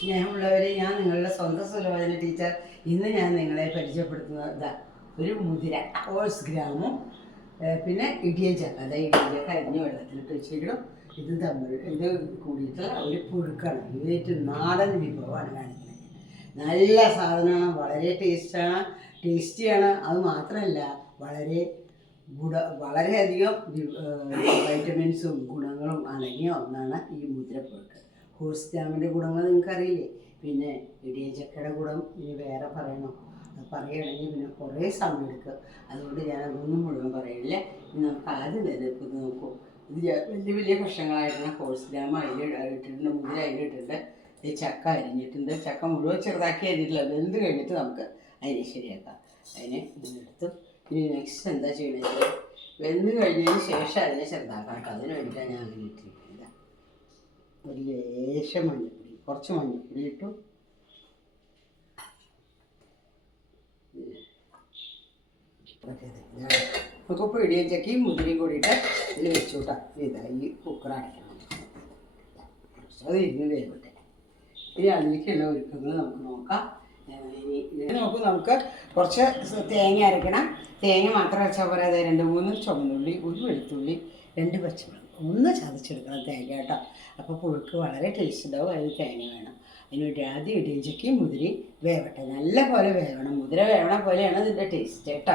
സ്നേഹമുള്ളവരെ, ഞാൻ നിങ്ങളുടെ സ്വന്തം സുലോചന ടീച്ചർ. ഇന്ന് ഞാൻ നിങ്ങളെ പരിചയപ്പെടുത്തുന്നത് ഒരു മുതിര ഹോൾസ് ഗ്രാമും പിന്നെ ഇടിയഞ്ചക്ക. അതായത് ഇടിയഞ്ചക്ക അരിഞ്ഞ വെള്ളത്തിലിട്ട് വെച്ചിട്ടും ഇത് കൂടിയിട്ടുള്ള ഒരു പുഴുക്കാണ്. ഇതിലേക്ക് നാടൻ വിഭവമാണ് കാണിക്കുന്നത്. നല്ല സാധനമാണ്, വളരെ ടേസ്റ്റിയാണ്. അത് മാത്രമല്ല വളരെയധികം വൈറ്റമിൻസും ഗുണങ്ങളും അടങ്ങിയ ഒന്നാണ് ഈ മുതിരപ്പുഴുക്ക്. ഹോഴ്സ് ഗ്രാമിൻ്റെ ഗുണങ്ങൾ നിങ്ങൾക്കറിയില്ലേ? പിന്നെ ഇടിയഞ്ചക്കയുടെ ഗുണം ഇനി വേറെ പറയണോ? അത് പറയുകയാണെങ്കിൽ പിന്നെ കുറേ സമയം എടുക്കും. അതുകൊണ്ട് ഞാൻ അതൊന്നും മുഴുവൻ പറയില്ല. ഇനി നമുക്ക് ആദ്യം തന്നെ ഇപ്പോൾ നോക്കൂ. ഇത് വലിയ വലിയ കഷ്ണങ്ങളായിട്ടാണ് ഹോഴ്സ് ഗ്രാം ഇട്ടിട്ടുണ്ട്, മുതിര അതിലിട്ടിട്ടുണ്ട്, ഈ ചക്ക അരിഞ്ഞിട്ടുണ്ട്. ചക്ക മുഴുവൻ ചെറുതാക്കി അരിഞ്ഞിട്ടില്ല. വെന്ത് കഴിഞ്ഞിട്ട് നമുക്ക് അതിനെ ശരിയാക്കാം. അതിനെ ഇതെടുത്ത് ഇനി നെക്സ്റ്റ് എന്താ ചെയ്യണമെങ്കിൽ വെന്ത് കഴിഞ്ഞതിന് ശേഷം അതിനെ ചെറുതാക്കാം കേട്ടോ. അതിന് വേണ്ടിയിട്ടാണ് ഞാൻ അങ്ങനെ ഇട്ടിരിക്കുന്നത്. ഒരു ലേശം മഞ്ഞൾപ്പൊടി, കുറച്ച് മഞ്ഞൾപ്പൊടി ഇട്ടു. നമുക്കിപ്പോൾ ഇടിയഞ്ചക്കയും മുതിരയും കൂടിയിട്ട് ഇതിൽ വെച്ചു കൂട്ടാ. ഇതാ ഈ കുക്കർ അടയ്ക്കണം. അത് ഇരുന്ന് വേവിട്ടെ. ഇനി അതിലേക്കുള്ള ഒരുക്കങ്ങൾ നമുക്ക് നോക്കാം. നമുക്ക് കുറച്ച് തേങ്ങ അരയ്ക്കണം. തേങ്ങ മാത്രം വെച്ചാൽ പോലെ അതെ 2-3 ചുവന്നുള്ളി, ഒരു വെളുത്തുള്ളി, 2 പച്ചമുളക് ഒന്ന് ചതച്ചെടുക്കണം തേങ്ങ കേട്ടോ. അപ്പോൾ പുഴുക്ക് വളരെ ടേസ്റ്റ് ഉണ്ടാവും. അതിന് തേങ്ങ വേണം. അതിന് വേണ്ടി ആദ്യം ഇടിയഞ്ചക്കയും മുതിരയും വേവട്ടെ. നല്ല പോലെ വേവണം. മുതിര വേവണ പോലെയാണ് ഇതിൻ്റെ ടേസ്റ്റ് കേട്ടോ.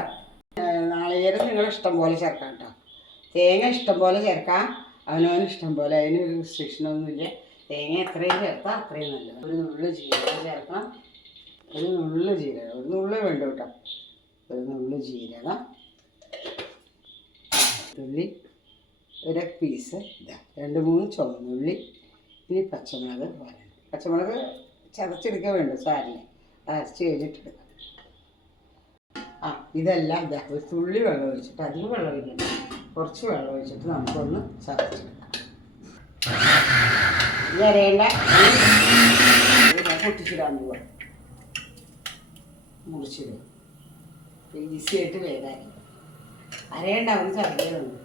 നാളികേരം നിങ്ങൾ ഇഷ്ടം പോലെ ചേർക്കാം കേട്ടോ. തേങ്ങ ഇഷ്ടം പോലെ ചേർക്കാം, അവനവന് ഇഷ്ടം പോലെ. അതിനൊരു റിസ്ട്രിക്ഷനൊന്നുമില്ല. തേങ്ങ എത്രയും ചേർത്താൽ അത്രയും നല്ലത്. ഒരു നുള്ളു ജീരകം ചേർക്കണം. ഒരു നുള്ളു ജീരകം, ഒരു നുള്ളു വേണ്ട കേട്ടോ. ഒരു നുള്ളു ജീരകം, ഉള്ളി, ഒരു പീസ് ഇതാ, 2-3 ചുവന്നുള്ളി, ഇനി പച്ചമുളക് വരണം. പച്ചമുളക് ചതച്ചെടുക്കാൻ വേണ്ട, സാരില്ല, അരച്ച് കഴിഞ്ഞിട്ടെടുക്കാം. ഇതെല്ലാം ഇതാ ഒരു തുള്ളി വെള്ളം ഒഴിച്ചിട്ട്, അധികം വെള്ളം ഒഴിക്കണം, കുറച്ച് വെള്ളം ഒഴിച്ചിട്ട് നമുക്കൊന്ന് ചതച്ചെടുക്കാം. ഇത് അരയേണ്ട, പൊട്ടിച്ചിടാൻ പോവാം. മുറിച്ചിടും. ഈസി ആയിട്ട് വേഗം അരയേണ്ട, അവന് ചതക്കുന്നുണ്ട്.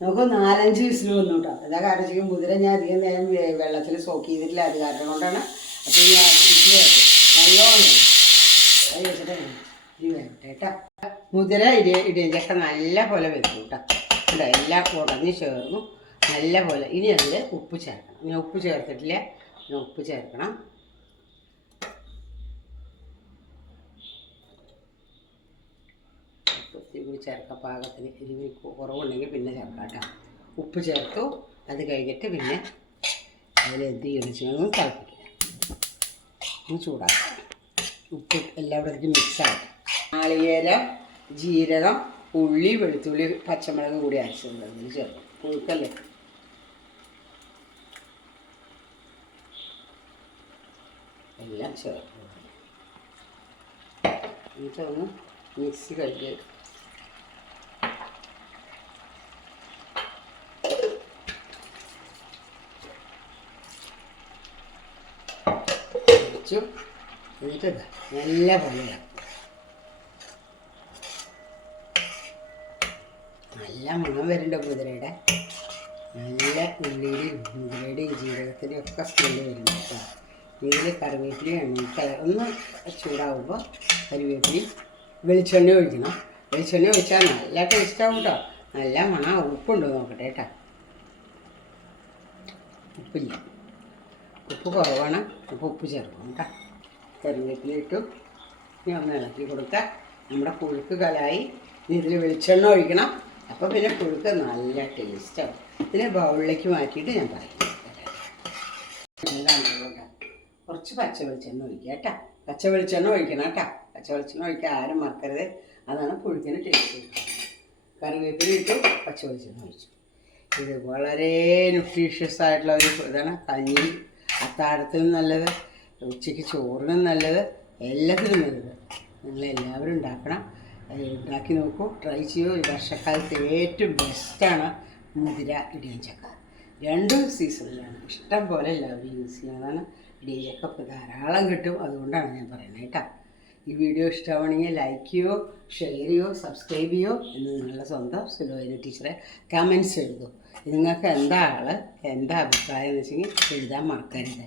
നമുക്ക് 4-5 വിസിൽ വന്നു കേട്ടോ. എന്താ കാരണം വെച്ചാൽ മുതിര ഞാൻ അധികം നേരം വെള്ളത്തിൽ സോക്ക് ചെയ്തിട്ടില്ല. അത് കാരണം കൊണ്ടാണ്. അപ്പോൾ ഈ വിസിൽ നല്ലോണം അത് വെച്ചിട്ട് ഇത് വേണ്ട കേട്ടോ. മുതിര ഇടിയഞ്ചക്ക നല്ല പോലെ വെക്കും കേട്ടോ. ഇവിടെ എല്ലാം ഉടഞ്ഞ് ചേർന്നു നല്ല പോലെ. ഇനി അതിൽ ഉപ്പ് ചേർക്കണം. ഞാൻ ഉപ്പ് ചേർത്തിട്ടില്ല, ഞാൻ ഉപ്പ് ചേർക്കണം. കൂടി ചേർക്കാം പാകത്തിന്. എരിവ് കുറവുണ്ടെങ്കിൽ പിന്നെ ചേർക്കാം കേട്ടോ. ഉപ്പ് ചേർത്തു. അത് കഴിഞ്ഞിട്ട് പിന്നെ അതിലെന്ത് ചെയ്യണം വെച്ചാൽ തിളപ്പിക്കുക, ഒന്ന് ചൂടാക്കാം. ഉപ്പ് എല്ലായിടത്തേക്കും മിക്സാകട്ടെ. നാളികേരം, ജീരകം, ഉള്ളി, വെളുത്തുള്ളി, പച്ചമുളക് കൂടി അരച്ചത് അതിന് ചേർക്കും. പുഴുക്കല്ലേ. എല്ലാം ചേർക്കും. എന്നിട്ടൊന്ന് മിക്സി കഴിക്കുക. എന്നിട്ട് നല്ല പണിയാണ്. നല്ല മണം വരുന്നുണ്ട് മുതിരയുടെ. നല്ല ഉള്ളിയുടെയും മുതിരയുടെയും ജീരകത്തിൻ്റെയും ഒക്കെ സ്മെല്ല് വരുന്നുണ്ട് കേട്ടോ. ഇതിൽ കറിവേപ്പിലയാണ്. ഒന്ന് ചൂടാകുമ്പോൾ കറിവേപ്പിലയും വെളിച്ചെണ്ണ ഒഴിക്കണം. വെളിച്ചെണ്ണ ഒഴിച്ചാൽ നല്ല ടേസ്റ്റാവും കേട്ടോ. നല്ല മണം. ഉപ്പുണ്ടോ നോക്കട്ടെ കേട്ടോ. ഉപ്പില്ല, ഉപ്പ് കുറവാണ്. അപ്പോൾ ഉപ്പ് ചേർക്കണം കേട്ടോ. കറിവേപ്പില ഇട്ടു. ഇനി ഒന്ന് ഇളക്കി കൊടുക്കുക. നമ്മുടെ പുഴുക്ക് കലായി. ഇതിൽ വെളിച്ചെണ്ണ ഒഴിക്കണം. അപ്പോൾ പിന്നെ പുഴുക്ക് നല്ല ടേസ്റ്റാവും. ഇതിനെ ബൗളിലേക്ക് മാറ്റിയിട്ട് ഞാൻ പറയും. കുറച്ച് പച്ച വെളിച്ചെണ്ണ ഒഴിക്കുക കേട്ടോ. പച്ച വെളിച്ചെണ്ണ ഒഴിക്കണം കേട്ടോ. പച്ച വെളിച്ചെണ്ണ ഒഴിക്കാൻ ആരും മറക്കരുത്. അതാണ് പുഴുക്കിന് ടേസ്റ്റ്. കറിവേപ്പില ഇട്ടു, പച്ച വെളിച്ചെണ്ണ ഒഴിച്ചു. ഇത് വളരെ ന്യൂട്രീഷ്യസ് ആയിട്ടുള്ള ഒരു ഇതാണ്. കഞ്ഞി അത്താഴത്തിനും നല്ലത്, ഉച്ചയ്ക്ക് ചോറിനും നല്ലത്, എല്ലാത്തിനും നല്ലത്. നിങ്ങളെല്ലാവരും ഉണ്ടാക്കണം. ഉണ്ടാക്കി നോക്കൂ, ട്രൈ ചെയ്യൂ. ഈ വർഷക്കാലത്ത് ഏറ്റവും ബെസ്റ്റാണ് മുതിര ഇടിയഞ്ചക്ക. 2 സീസണിലാണ്. ഇഷ്ടം പോലെ എല്ലാവരും യൂസ് ചെയ്യുന്നതാണ്. ഇടിയഞ്ചക്ക ഇപ്പോൾ ധാരാളം കിട്ടും. അതുകൊണ്ടാണ് ഞാൻ പറയുന്നത് കേട്ടോ. ഈ വീഡിയോ ഇഷ്ടമാണെങ്കിൽ ലൈക്ക് ചെയ്യോ, ഷെയർ ചെയ്യോ, സബ്സ്ക്രൈബ് ചെയ്യോ എന്ന് നിങ്ങളുടെ സ്വന്തം സുലോചന ടീച്ചറെ കമൻസ് എഴുതൂ. നിങ്ങൾക്ക് എന്താ അഭിപ്രായം എന്ന് വെച്ചെങ്കിൽ എഴുതാൻ മറക്കരുത്.